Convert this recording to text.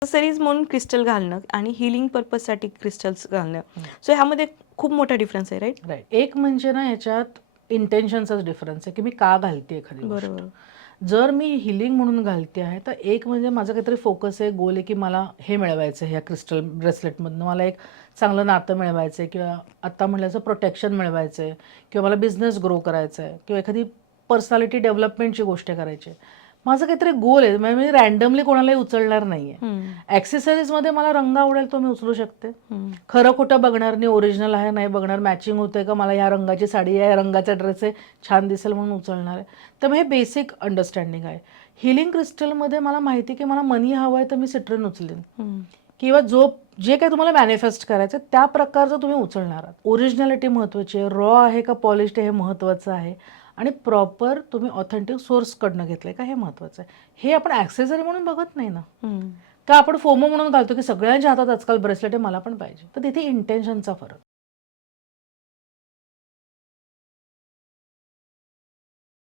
Accessories म्हणून crystal घालणं आणि हिलिंग पर्पजसाठी क्रिस्टल्स घालणं, सो ह्यामध्ये खूप मोठा डिफरन्स आहे, राईट? राईट. एक म्हणजे ना याच्यात इंटेन्शनचाच डिफरन्स आहे की मी का घालते एखादी गोष्ट. बरोबर. जर मी हिलिंग म्हणून घालते आहे तर एक म्हणजे माझं काहीतरी फोकस आहे, गोल आहे की मला हे मिळवायचं आहे ह्या क्रिस्टल ब्रेसलेटमधनं, मला एक चांगलं नातं मिळवायचं आहे किंवा आत्ता म्हटल्याचं प्रोटेक्शन मिळवायचं आहे किंवा मला बिझनेस ग्रो करायचा आहे किंवा एखादी पर्सनॅलिटी डेव्हलपमेंटची गोष्ट करायची आहे. माझं काहीतरी गोल आहे, म्हणजे मी रँडमली कोणालाही उचलणार नाही आहे. ॲक्सेसरीजमध्ये मला रंग आवडेल तो मी उचलू शकते. खरं खोटं बघणार नाही, ओरिजिनल आहे नाही बघणार, मॅचिंग होते का, मला या रंगाची साडी आहे, या रंगाचा ड्रेस आहे, छान दिसेल म्हणून उचलणार आहे. तर मग हे बेसिक अंडरस्टँडिंग आहे. हिलिंग क्रिस्टलमध्ये मला माहिती की मला मनी हवं आहे तर मी सिट्रिन उचलेन किंवा जे काही तुम्हाला मॅनिफेस्ट करायचं त्या प्रकारचं तुम्ही उचलणार आहात. ओरिजिनॅलिटी महत्त्वाची आहे, रॉ आहे का पॉलिश्ड हे महत्त्वाचं आहे आणि प्रॉपर तुम्ही ऑथेंटिक सोर्सकडनं घेतलंय का हे महत्त्वाचं आहे. हे आपण ॲक्सेसरी म्हणून बघत नाही ना, का आपण फोमो म्हणून घालतो की सगळ्यांच्या हातात आजकाल ब्रेसलेट आहे मला पण पाहिजे. तर तिथे इंटेन्शनचा फरक.